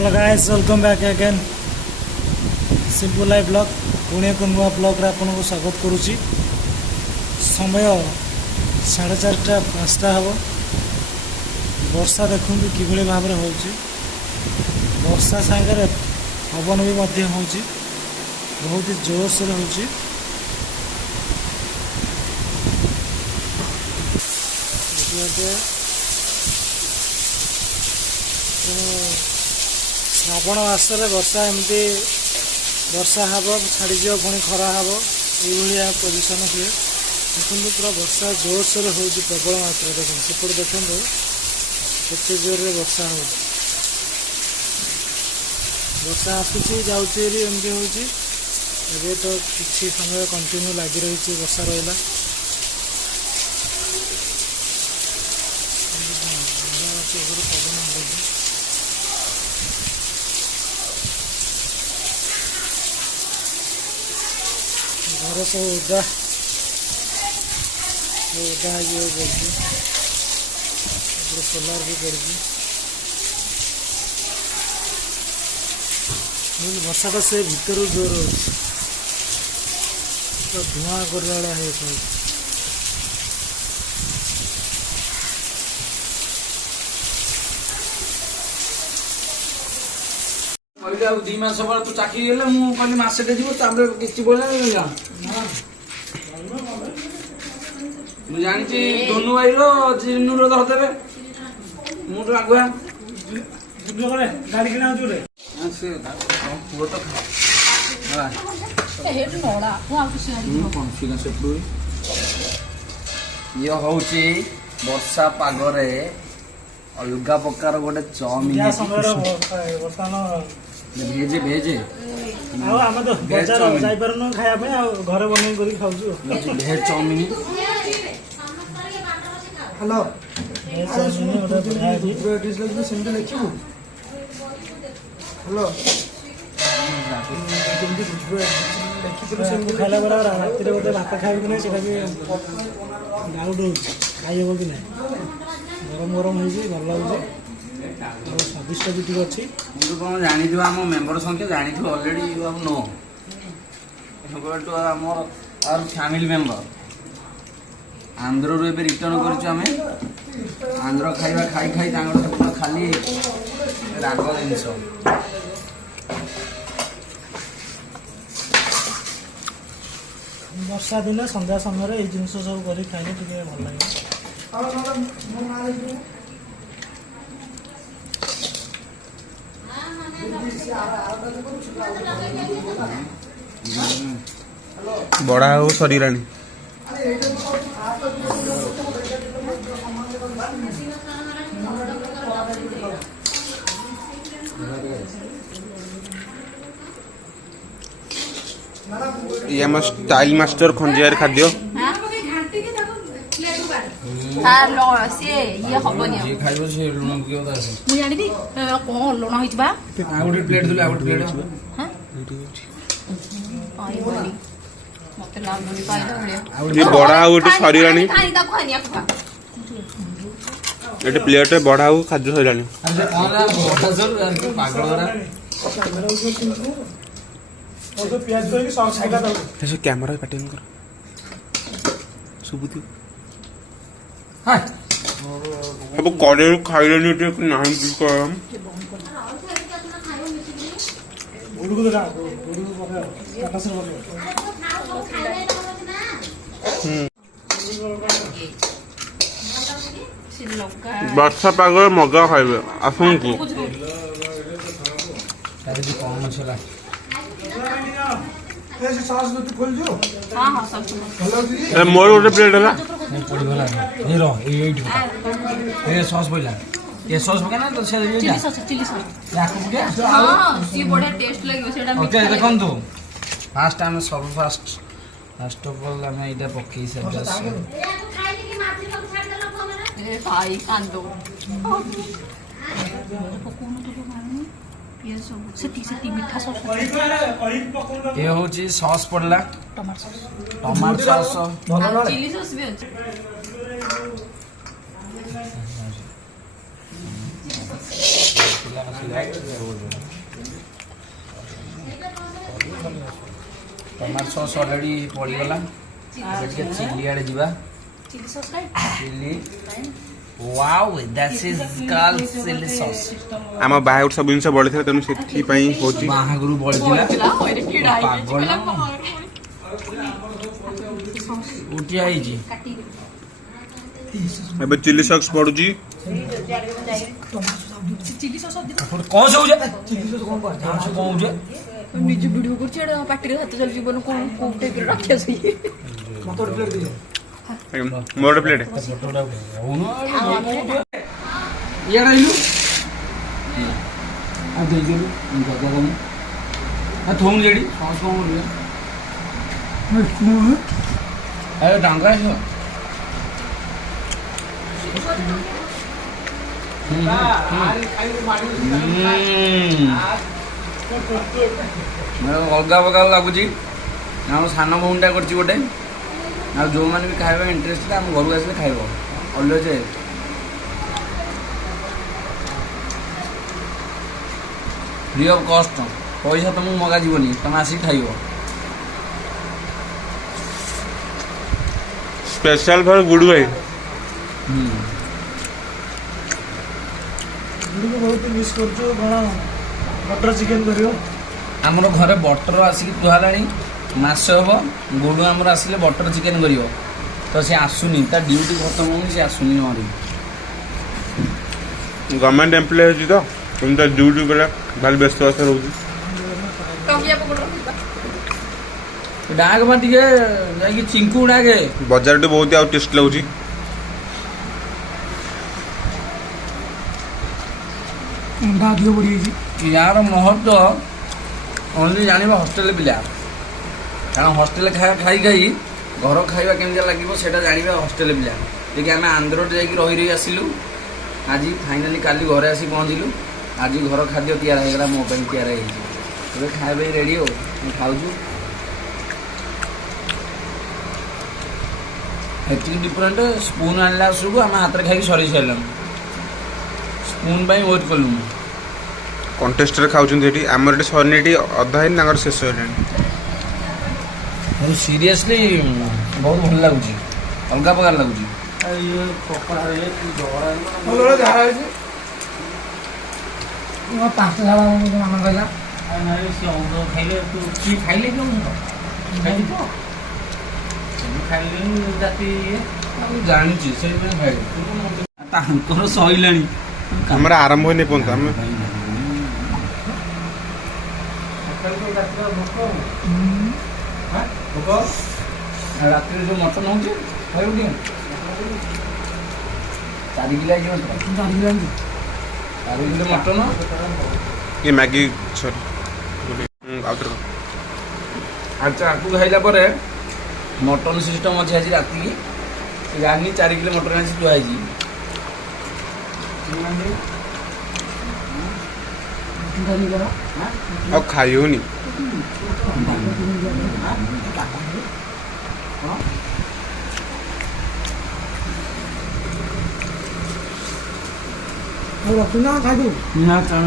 Hello guys, welcome back again simple life blog. Pune एक नुआ blog आपन को स्वागत करुच्ची। समय 4:30-5टा हम। वर्षा देखु कि भाव में हो वर्षा सागर पवन भी हो बहुत ही जोश हो श्रावण मासरे वर्षा एमती वर्षा हम छाड़ पुणी खरा हम ये पोजिशन हुए। देखो पूरा वर्षा जोरसोर हो प्रबल मात्रा। देखो सेपट देखो केते जोर वर्षा हो वर्षा आसूची जाऊँगी एमती हो तो किसी समय कंटिन्यू लगी रही वर्षा रहा। घर सब ओदा ओदा सोलार भी पड़ी वर्षा टा से भीतर जोर धुआं कर दी मास तू चाकरी गले मुझे मसटे जी किसी बोला जानी धनु भाई रिन्नू धरदे मुझे आगुआ गाड़ी किना पुओ तो ये हूँ वर्षा पागरे अलग प्रकार गोटे चाउमिन भेजे भेजे भेज चाउमिन। हेलो हेलो खाला रात गोटे भात खाइबी ना डाउट हो खाइब कि ना गरम गरम हो भल लगे स्वादिष्ट भी ठीक अच्छी। कौन जानी आम मेम्बर संख्या जानी already you have no to आमर आवर फैमिली मेम्बर आंध्र रू ए रिटर्न कर आंध्र खाइबा खाई खाई खाली राग जिनस वर्षा दिन संध्या समय ये जिन सब कर खाइले टे भल लगे। बड़ा हो सरीराणी ये हम स्टाइल मास्टर खंजियार खाद्य ये हबनी ये खाइबो से लुण कियो दा से मु जानि कोन लुण होइबा आ गोटे प्लेट दुले आ गोटे प्लेट हां आई बोली मते लाल बोली पाइला बढिया ये बड़ा हो गोटे सरीराणी खानी ता खानिया कुआ एटे प्लेट रे बड़ा हो खाद्य सरीराणी। अरे आला बड़ा जरूर पागल रा और तो प्याज को सॉस खाइला दो ऐसे कैमरा पैटर्न कर सुबुती हाय अब करे खाइले नहीं टे नहीं कुछ कर गुडू को दे गुडू को पका टाटा से बोले वर्षा पागल मजा खाइबे आसुन को तारे जी कौन मसला ऐसे सॉस में तू खोल जो हां हां सब हेलो जी ए मोर गोटे प्लेट हला नहीं पड़ी भला ये रो ये सॉस बोला ये सॉस पका ना तो से ये चिली सॉस या को के हां सी बढ़िया टेस्ट लागो सेटा ओके देखन तो फास्ट टाइम सब फर्स्ट ऑफ ऑल हम इटा पक्की से ए भाई कांदो से मीठा सॉस ये होची सॉस पड़ला टमाटो सॉस चिली सॉस भी पिला टमाटो सॉस ऑलरेडी पड़ी गला ଏବେ ଟିକେ ଚିଲି ଆଡେ ଯିବା चिली सॉस का chilli wow that is called chilli sauce ଆମ ବାହାଘର ସବୁ ଜିନିଷ ବଳିଥିଲା ତେଣୁ ସେଥିପାଇଁ ହଉଛି ବାହାଘରୁ ବଳିଥିଲା होइरे किडा पागल ଉଠିଆ ହେଇଛି काटी दे ଏବେ ଚିଲି ସକ୍ସ ପଡୁଛି चिली सॉस दे କଣ ସବୁ ଯେ ଚିଲି ସସ୍ କଣ କରୁଛ କଣ ହଉଛି निज वीडियो करछ एडा पार्टी रे हाथ चल जीवन को टाइप रे रखिया सही ମୋର ଗୋଟେ ପ୍ଲେଟ୍ ଇଆଡେ ଆଇଲୁ आ ଦେଇଦେଲୁ ଗଦା କମୁ आ ଥୋଉନ ଲେଡି ସସ୍ କଣ କରିବେ ଆରେ ଡାଙ୍ଗା ହେଇଛ ଅଲଗା ପ୍ରକାର ଲାଗୁଛି ଆମ ସାନ ଭଉଣୀଟା କରିଛି ଗୋଟେ ଆଉ ଯେଉଁମାନେ ବି ଖାଇବା ଇଣ୍ଟରେଷ୍ଟ ଆମ ଘରକୁ ଆସିଲେ ଖାଇବ ଅଲୱେଜ୍ ଫ୍ରି ଅଫ୍ କଷ୍ଟ ପଇସା ତମକୁ ମଗାଯିବନି ତମେ ଆସିକି ଖାଇବ ସ୍ପେଶାଲ ଫର ଗୁଡୁ ଭାଇ ଗୁଡକୁ ବହୁତ ମିସ୍ କରୁଛୁ କଣ ବଟର ଚିକେନ କରିବ ଆମର ଘରେ ବଟର ଆସିକି ଥୁଆ ହେଲାଣି ମାସେ ହେବ ଗୁଡୁ ଆମର ଆସିଲେ ବଟର ଚିକେନ କରିବ ତ ସେ ଆସୁନି ତା ଡ୍ୟୁଟି ଖତମ ହେଉନି ସେ ଆସୁନି ନହେଲେ ଗଭର୍ଣ୍ଣମେଣ୍ଟ ଏମ୍ପ୍ଲୟ ହେଉଛି ତ କିନ୍ତୁ ଡ୍ୟୁଟି ଉପରେ ଭାରି ବ୍ୟସ୍ତ ରହୁଛି टोकिया पकड़ ଡାକ ବା ଟିକେ ଯାଇକି ଚିଙ୍କୁ ଡାକେ ବଜାରଟି ବହୁତ ଆଉ ଟେଷ୍ଟ ଲାଗୁଛି ଅଧିକ ବଢ଼ିଯାଇଛି ୟାର ମହତ୍ଵ ଓନ୍ଲି ଜାଣିବ ହଷ୍ଟେଲ ପିଲା କାରଣ ହଷ୍ଟେଲ ଖାଇବା ଖାଇ ଖାଇ ଘର ଖାଇବା କେମିତି ଲାଗିବ ସେଇଟା ଜାଣିବା ହଷ୍ଟେଲ ପିଲା ଟିକେ ଆମେ ଆନ୍ଧ୍ରରେ ଯାଇକି ରହି ରହି ଆସିଲୁ ଆଜି ଫାଇନାଲି କାଲି ଘରେ ଆସି ପହଞ୍ଚିଲୁ ଆଜି ଘର ଖାଦ୍ୟ ତିଆର ହେଇଗଲା ମୋ ପାଇଁ ତିଆର ହେଇଛି ଏବେ ଖାଇବା ପାଇଁ ରେଡ଼ି ଆଉ ମୁଁ ଖାଉଛୁ ଏତିକି ଡିଫରେଣ୍ଟ ସ୍ପୁନ୍ ଆଣିଲା ଆସୁକୁ ଆମେ ହାତରେ ଖାଇକି ସରେଇ ସାରିଲାము ସ୍ପୁନ୍ ପାଇଁ ୱେଟ୍ କଲୁ କଣ୍ଟେଷ୍ଟରେ ଖାଉଛନ୍ତି ଏଠି ଆମର ଏଠି ସରିନି ଏଠି ଅଧା ହେଇନି ତାଙ୍କର ଶେଷ ହେଲାଣି ସିରିୟସଲି ବହୁତ ଭଲ ଲାଗୁଛି ଅଲଗା ପ୍ରକାର ଲାଗୁଛି ପାଞ୍ଚ ଝାଳ ମନ କହିଲା ଜାଣିଛି ସେଇଥିପାଇଁ ଖାଇଲି ତାଙ୍କର ସଇଲାଣି ଆମର ଆରମ୍ଭ ହେଇନି ପର୍ଯ୍ୟନ୍ତ ଆମେ ରାତିରେ ଯୋଉ ମଟନ ହଉଛି ଖାଇବୁ ଟିକେ 4 କିଲୋ ହେଇଯିବ 4 କିଲୋ ମଟନ ଏ ମ୍ୟାଗି ସରି ଆଉଥରେ ଆଚ୍ଛା ଆକୁ ଖାଇଲା ପରେ ମଟନ ସିଷ୍ଟମ ଅଛି ଆଜି ରାତିକି ଜାଣିନି 4 କିଲୋ ମଟନ ଆସି ଥୁଆ ହେଇଛି ଆଉ ଖାଇ ହଉନି ରଖୁନା ଖାଇଦଉ ନା ଚାଲ